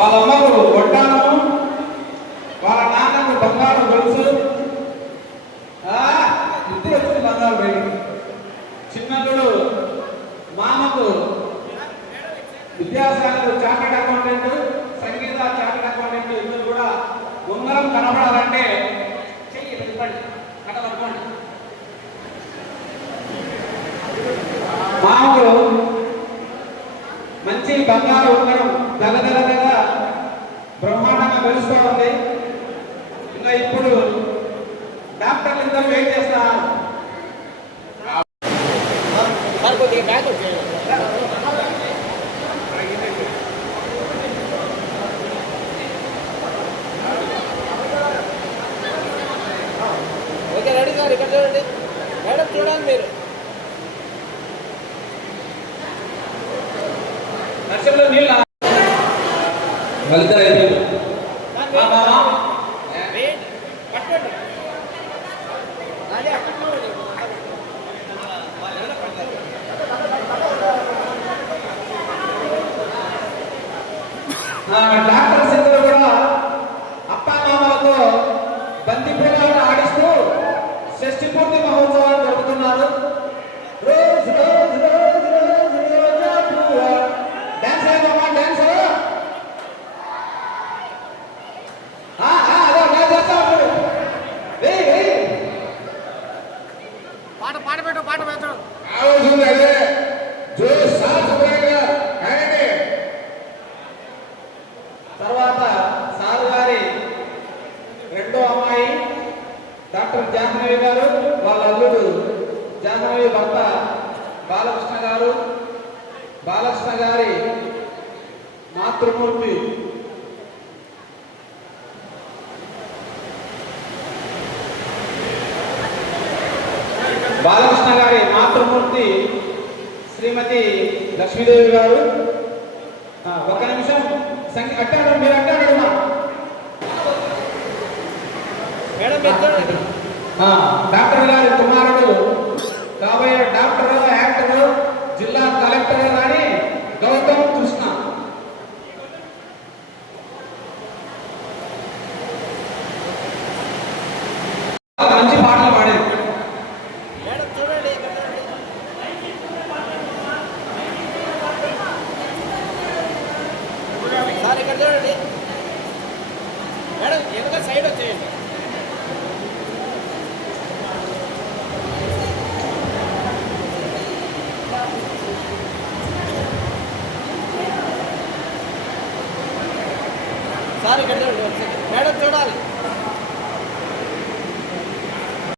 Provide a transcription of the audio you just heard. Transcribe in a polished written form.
వాళ్ళ అమ్మకు కొట్టాను, వాళ్ళ నాన్నకు బంగారం గొలుసు, ఇప్పుడు వచ్చింది బంగారు బయటికి. చిన్నప్పుడు మామకు విద్యాసాగర్ చార్టెడ్ అకౌంటెంట్, సంగీత చార్టెడ్ అకౌంటెంట్, ఇద్దరు కూడా ఉంగరం కనబడాలంటే చెయ్యి కట్టబడుకోండి. మామకు మంచి బంగారు ఉంగరం దళదళగా బ్రహ్మాండంగా వెలుస్తూ ఉంది. ఇంకా ఇప్పుడు డాక్టర్లు ఇద్దరు వెయిట్ చేస్తున్నారు. ఓకే రెడీ సార్, ఇక్కడ చూడండి మేడం, చూడాలి మీరు. నర్సంలో నీళ్ళు పట్టుకోండి. డాక్టర్స్ ఇద్దరు కూడా అప్పా మామలతో బంతి పూలాట ఆడిస్తూ షష్ఠి పూర్తి మహోత్సవాలు జరుపుతున్నారు. రోజు రోజు రోజు రోజు డాన్స్ అయ్యమ్మా, డాన్స్ అదే చేస్తా ఉంటాడు. పాట పాట పెట్టు, పాట పెట్టు. తర్వాత సార్ గారి రెండో అమ్మాయి డాక్టర్ జాహ్నవి గారు, వాళ్ళ అల్లుడు జాహ్నవి భర్త బాలకృష్ణ గారు, బాలకృష్ణ గారి మాతృమూర్తి బాలకృష్ణ గారి మాతృమూర్తి శ్రీమతి లక్ష్మీదేవి గారు. ఒక్క నిమిషం అట్టాడు, మీరు అట్టాడు మేడం. డాక్టర్ గారి కుమారుడు కాబోయే డాక్టర్, యాక్టర్, జిల్లా కలెక్టర్ గారి గౌతమ్ కృష్ణ. మంచి పాటలు పాడారు. మేడం చూడండి, సార్ ఇక్కడ చూడండి మేడం, ఎందుక సైడ్ వచ్చేయండి. సార్ ఇక్కడ చూడండి.